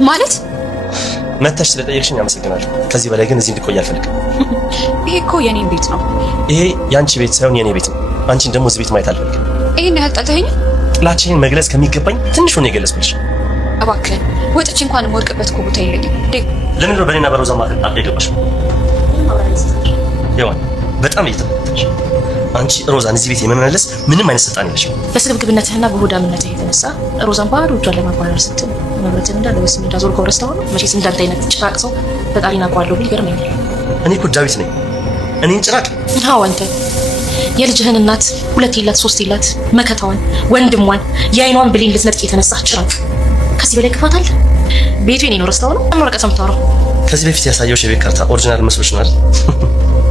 ማለት መተሽ ስለጠየቅሽኝ አመሰግናለሁ። ከዚህ በላይ ግን እዚህ እንድቆይ አልፈልግም። ይሄ እኮ የኔን ቤት ነው። ይሄ ያንቺ ቤት ሳይሆን የኔ ቤት ነው። አንቺን ደግሞ እዚህ ቤት ማየት አልፈልግም። ይሄን ያህል ጠልተኸኝ? ጥላችንን መግለጽ ከሚገባኝ ትንሽ ነው የገለጽኩልሽ። እባክህ ወጥቼ እንኳን የምወድቅበት እኮ ቦታ የለኝም። ለምን ነው በእኔና በሮዛ መካከል ጣልቃ የገባሽው? ሔዋን በጣም እየተመለከተሽ አንቺ ሮዛን እዚህ ቤት የመመለስ ምንም አይነት ስልጣን የለሽም። በስግብግብነትህና በሆዳምነትህ የተነሳ ሮዛን ባዶ እጇን ለማባረር ስትል መብረትን እንዳለ በስሜ እንዳዞር ከወረስተው ነው። መቼስ እንዳንተ አይነት ጭራቅ ሰው ፈጣሪን አውቀዋለሁ ብል ይገርመኛል። እኔ እኮ ዳዊት ነኝ። እኔን ጭራቅ? አዎ አንተ የልጅህን እናት 2 የላት 3 የላት መከታዋን ወንድሟን የአይኗን ብሌን ልትነጥቅ የተነሳ ጭራቅ። ከዚህ በላይ ክፋት አለ? ቤቱ የኔ ነው። ረስተው ነው ወረቀት የምታወራው? ከዚህ በፊት ያሳየሁሽ የቤት ካርታ ኦሪጂናል መስሎሽ ነው አይደል?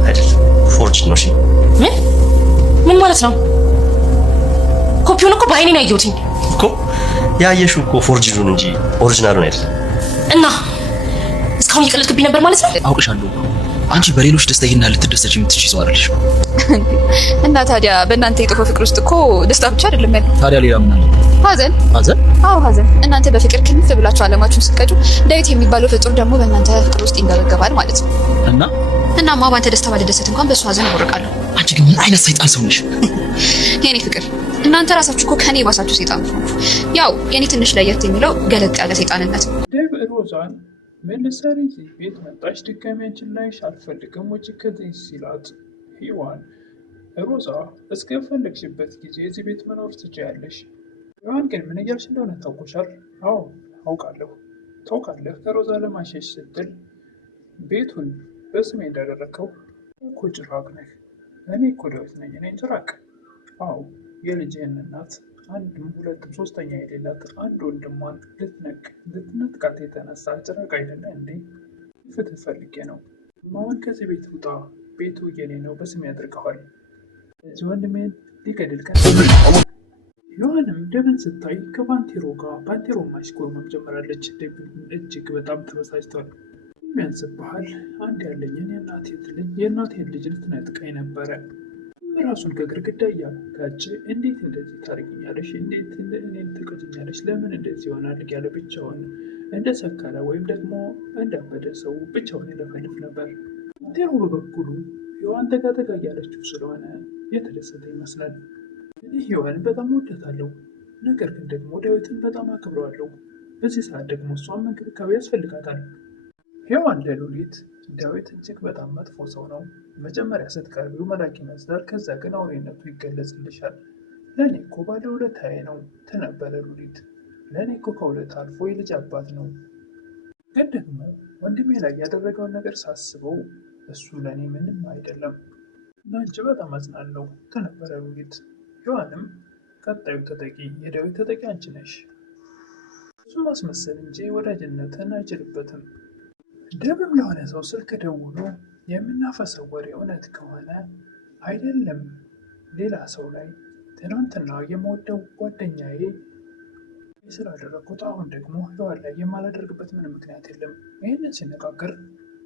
አይደለም፣ ፎርጅ ነው። እሺ ምን ማለት ነው? ኮፒውን እኮ በአይኔ ነው ያየሁትኝ እኮ። ያየሽው እኮ ፎርጅዱን እንጂ ኦሪጂናሉን አይደለም። እና እስካሁን እየቀለድክብኝ ነበር ማለት ነው? አውቅሻለሁ። አንቺ በሌሎች ደስታ ይሄን ልትደሰች የምትችይ ሰው አይደለሽ። እና ታዲያ በእናንተ የጦፈ ፍቅር ውስጥ እኮ ደስታ ብቻ አይደለም ያለው። ታዲያ ሌላ ምን አለ? ሀዘን። ሀዘን? አዎ ሀዘን። እናንተ በፍቅር ክንፍ ብላችሁ አለማችሁን ስትቀዱ ዳዊት የሚባለው ፍጡር ደግሞ በእናንተ ፍቅር ውስጥ ይንገበገባል ማለት ነው። እናማ ባንተ ደስታ ባልደሰት እንኳን በእሱ ሀዘን እወርቃለሁ። አንቺ ግን ምን አይነት ሰይጣን ሰው ነሽ? የኔ ፍቅር እናንተ ራሳችሁ እኮ ከኔ ባሳችሁ ሰይጣኖች ናችሁ። ያው የኔ ትንሽ ለየት የሚለው ገለጥ ያለ ሰይጣንነት። ዴቭ ሮዛን ምን ልትሰሪ እዚህ ቤት መጣሽ? ድጋሚ አንቺን ላይሽ አልፈልግም ውጪ ከዚህ ሲላት፣ ሔዋን ሮዛ እስከፈለግሽበት ጊዜ እዚህ ቤት መኖር ትችያለሽ። ሔዋን ግን ምን እያልሽ እንደሆነ ታውቆሻል? አዎ አውቃለሁ። ታውቃለህ ከሮዛ ለማሸሽ ስትል ቤቱን በስሜ እንዳደረግከው እኮ ጭራቅ ነህ። እኔ እኮ ዳዊት ነኝ። እኔን ጭራቅ? አዎ የልጅህን እናት አንድም ሁለትም ሶስተኛ የሌላት አንድ ወንድሟን ልትነጥቃት የተነሳ ጭራቅ አይደለ እንዴ? ፍትህ ፈልጌ ነው። ማን ከዚህ ቤት ውጣ፣ ቤቱ የኔ ነው፣ በስሜ ያድርገዋል። እዚህ ወንድሜን ሊገድል ሔዋንም ደብን ስታይ ከባንቴሮ ጋር ባንቴሮ ማሽኮርመም ጀምራለች። ደብን እጅግ በጣም ተበሳጭቷል። የሚያንስብሃል አንድ ያለኝን የእናቴን ልጅ ልትነጥቀኝ ነበረ። ራሱን ከግድግዳ እያጋጨ እንዴት እንደዚህ ታደርጊኛለሽ? እንዴት እኔን ትቀጭኛለሽ? ለምን እንደዚህ ይሆናል? እያለ ብቻውን እንደሰከረ ወይም ደግሞ እንዳበደ ሰው ብቻውን ይለፈልፍ ነበር። ባንቴሮ በበኩሉ ሔዋን ተጋተጋ እያለችው ስለሆነ የተደሰተ ይመስላል። ይህ ሔዋን በጣም ወዳታለሁ፣ ነገር ግን ደግሞ ዳዊትን በጣም አክብረዋለሁ። በዚህ ሰዓት ደግሞ እሷን እንክብካቤ ያስፈልጋታል። ሔዋን ለሉሊት ዳዊት እጅግ በጣም መጥፎ ሰው ነው። መጀመሪያ ስትቀርቢው መላክ ይመስላል፣ ከዛ ግን አውሬነቱ ይገለጽልሻል። ለእኔ እኮ ባለውለታዬ ነው ትነበረ ሉሊት። ለእኔ እኮ ከውለታ አልፎ የልጅ አባት ነው። ግን ደግሞ ወንድሜ ላይ ያደረገውን ነገር ሳስበው እሱ ለእኔ ምንም አይደለም እና አንቺ በጣም አዝናለሁ ትነበረ ሉሊት። ሔዋንም ቀጣዩ ተጠቂ የዳዊት ተጠቂ አንቺ ነሽ። እሱ ማስመሰል እንጂ ወዳጅነትን አይችልበትም። ደብም ለሆነ ሰው ስልክ ደውሎ የምናፈሰው ወሬ እውነት ከሆነ አይደለም ሌላ ሰው ላይ ትናንትና የምወደው ጓደኛዬ ስላደረኩት አሁን ደግሞ ሔዋን ላይ የማላደርግበት ምንም ምክንያት የለም። ይህንን ሲነጋገር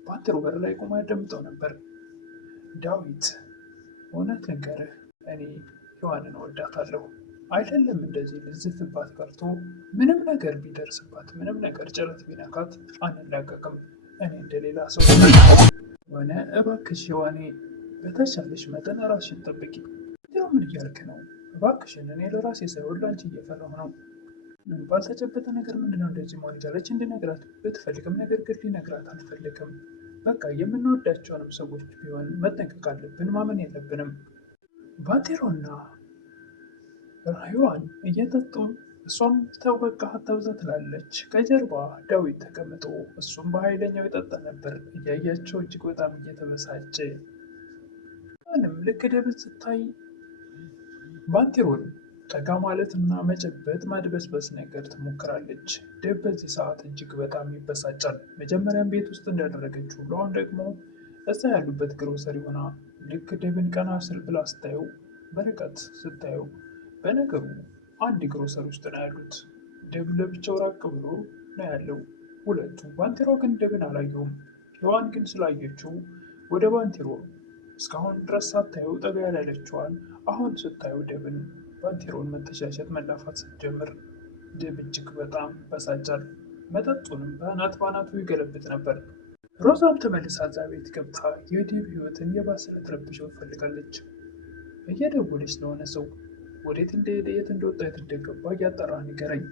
ባንቴሮ በር ላይ ቆሞ ያዳምጠው ነበር። ዳዊት እውነት ልንገርህ፣ እኔ ሔዋንን እወዳታለሁ። አይደለም እንደዚህ ልዝትባት ቀርቶ ምንም ነገር ቢደርስባት፣ ምንም ነገር ጭረት ቢነካት አንላቀቅም። እኔ እንደሌላ ሰው ሆነ። እባክሽ ሔዋኔ በተቻለሽ መጠን ራስሽን ጠብቂ። ምን እያልክ ነው? እባክሽን እኔ ለራሴ ሳይሆን ለአንቺ እየፈራሁ ነው። ባልተጨበጠ ነገር ምንድነው እንደዚህ መሆን እያለች እንድነግራት ብትፈልግም ነገር ግን ሊነግራት አልፈልግም። በቃ የምንወዳቸውንም ሰዎች ቢሆን መጠንቀቅ አለብን፣ ማመን የለብንም። ባንቴሮና ሔዋን እየጠጡ እሷም ተው በቃ አታብዛ ትላለች። ከጀርባ ዳዊት ተቀምጦ እሱም በኃይለኛው ይጠጣ ነበር። እያያቸው እጅግ በጣም እየተበሳጨ ምንም ልክ ደብን ስታይ ባንቴሮን ጠጋ ማለትና መጨበጥ ማድበስበስ ነገር ትሞክራለች። ደብ በዚህ ሰዓት እጅግ በጣም ይበሳጫል። መጀመሪያም ቤት ውስጥ እንዳደረገችው ሁሉ አሁን ደግሞ እዛ ያሉበት ግሮሰሪ ሆና ልክ ደብን ቀና ስል ብላ ስታየው በርቀት ስታየው በነገሩ አንድ ግሮሰሪ ውስጥ ነው ያሉት። ደብ ለብቻው ራቅ ብሎ ነው ያለው ሁለቱ። ባንቴሮ ግን ደብን አላየውም። ሔዋን ግን ስላየችው ወደ ባንቴሮ እስካሁን ድረስ ሳታየው ጠጋ ያላለችዋን አሁን ስታየው ደብን ባንቴሮን መተሻሸት መላፋት ስትጀምር ደብ እጅግ በጣም በሳጫል። መጠጡንም በአናቱ ይገለብጥ ነበር። ሮዛም ተመልሳ እዛ ቤት ገብታ የዴብ ህይወትን የባሰ ልትረብሸው ትፈልጋለች። እየደወለች ስለሆነ ሰው ወዴት እንደሄደ የት እንደወጣ የት እንደገባ እያጠራ ንገረኝ።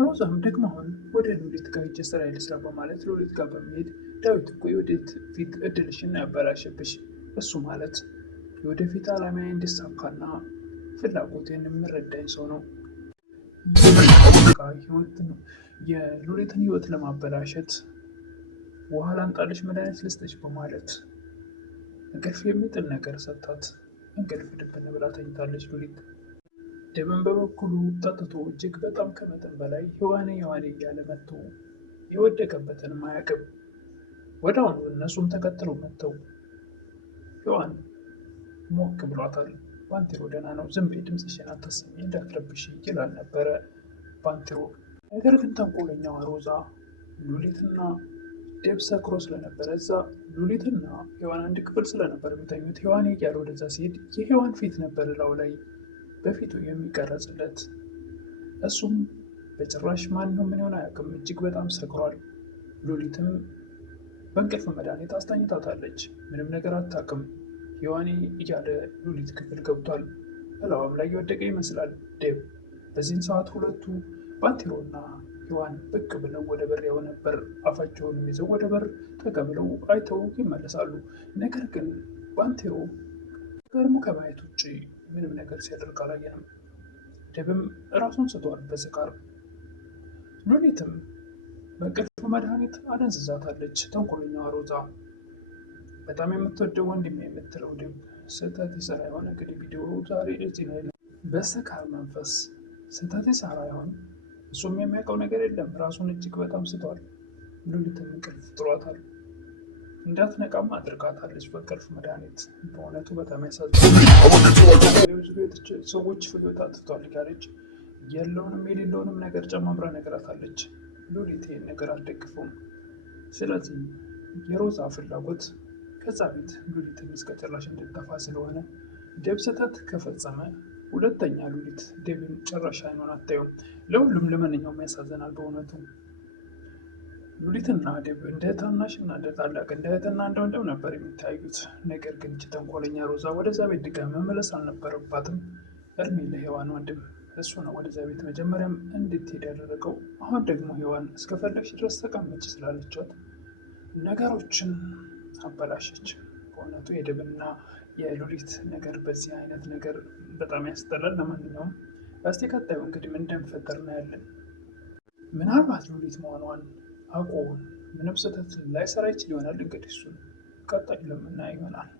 ሮዛም ደግሞ አሁን ወደ ሉሊት ጋር ሂጅ ስራ ልስራ በማለት ሉሊት ጋር በመሄድ ዳዊት እኮ የወደፊት ፊት እድልሽን ያበላሸብሽ፣ እሱ ማለት የወደፊት ዓላማዬ እንዲሳካና ፍላጎቴን የምረዳኝ ሰው ነው። ህይወት ነው የሉሊትን ህይወት ለማበላሸት ውሃ ላምጣልሽ መድኃኒት ልስጥሽ በማለት እንቅልፍ የሚጥል ነገር ሰጥታት እንቅልፍ ድብን ብላ ተኝታለች ሉሊት። ዴብም በበኩሉ ጠጥቶ እጅግ በጣም ከመጠን በላይ ሔዋኔ እያለ መጥቶ የወደቀበትንም አያውቅም። ወደ አሁኑ እነሱም ተከትለው መጥተው ሔዋን ሞክ ብሏታል። ባንቴሮ ደህና ነው፣ ዝም በይ ድምፅሽን አታሰሚ እንዳትረብሽ ይላል ነበረ ባንቴሮ። ነገር ግን ተንኮለኛዋ ሮዛ ሉሊትና ዴብ ሰክሮ ስለነበረ እዛ ሉሊትና ሔዋን አንድ ክፍል ስለነበር የሚተኙት ሔዋኔ እያለ ወደዛ ሲሄድ የሔዋን ፊት ነበር ላው ላይ በፊቱ የሚቀረጽለት። እሱም በጭራሽ ማንኛውም ምን ሆነ አያውቅም፣ እጅግ በጣም ሰክሯል። ሉሊትም በእንቅልፍ መድኃኒት አስተኝታታለች፣ ምንም ነገር አታውቅም። ሔዋኔ እያለ ሉሊት ክፍል ገብቷል። እላዋም ላይ የወደቀ ይመስላል ዴብ። በዚህን ሰዓት ሁለቱ ባንቴሮና ሔዋን ብቅ ብለው ወደ በር ያው ነበር። አፋቸውንም ይዘው ወደ በር ተቀብለው አይተው ይመለሳሉ። ነገር ግን ባንቴሮ ገርሞ ከማየት ውጭ ምንም ነገር ሲያደርግ አላየንም። ዴብም ራሱን ስቷል በስካር። ሉሊትም በእንቅልፍ መድኃኒት አደንዝዛታለች። ተንኮለኛዋ ሮዛ በጣም የምትወደው ወንድሜ የምትለው ዴብ ስህተት ይሰራ የሆነ እንግዲህ ቪዲዮ ዛሬ እዚህ ላይ በስካር መንፈስ ስህተት ይሰራ ይሆን? እሱም የሚያውቀው ነገር የለም። ራሱን እጅግ በጣም ስቷል። ሉሊትም እንቅልፍ ጥሯታል። እንዳትነቃም አድርጋታለች በእንቅልፍ መድኃኒት። በእውነቱ በጣም ያሳዝናል። ሰዎች ህይወት አጥፍቷል እያለች ያለውንም የሌለውንም ነገር ጨማምራ ነገራታለች። ሉሊት ይህን ነገር አልደግፈውም። ስለዚህ የሮዛ ፍላጎት ከዛ ቤት ሉሊትን እስከ ጭራሽ እንድትጠፋ ስለሆነ ዴብ ስህተት ከፈጸመ ሁለተኛ ሉሊት ዴብን ጭራሽ አይኗን አታየውም። ለሁሉም ለማንኛውም ያሳዝናል በእውነቱ። ሉሊትና ዴብ እንደ ታናሽና እንደ ታላቅ እንደ እህትና እንደ ወንድም ነበር የሚታዩት። ነገር ግን ተንኮለኛ ሮዛ ወደዛ ቤት ድጋሚ መመለስ አልነበረባትም። እድሜ ለሔዋን ወንድም እሱ ነው ወደዛ ቤት መጀመሪያም እንድትሄድ ያደረገው። አሁን ደግሞ ሔዋን እስከፈለግሽ ድረስ ተቀመጭ ስላለቻት ነገሮችን አበላሸች። በእውነቱ የዴብና የሉሊት ነገር በዚህ አይነት ነገር በጣም ያስጠላል። ለማንኛውም እስቲ ቀጣዩ እንግዲህ ምን እንደሚፈጠር እናያለን። ምናልባት ሉሊት መሆኗን አውቆ ምንም ስህተት ላይሰራ ይችል ይሆናል። እንግዲህ እሱን ቀጣይ ለምናየው ይሆናል።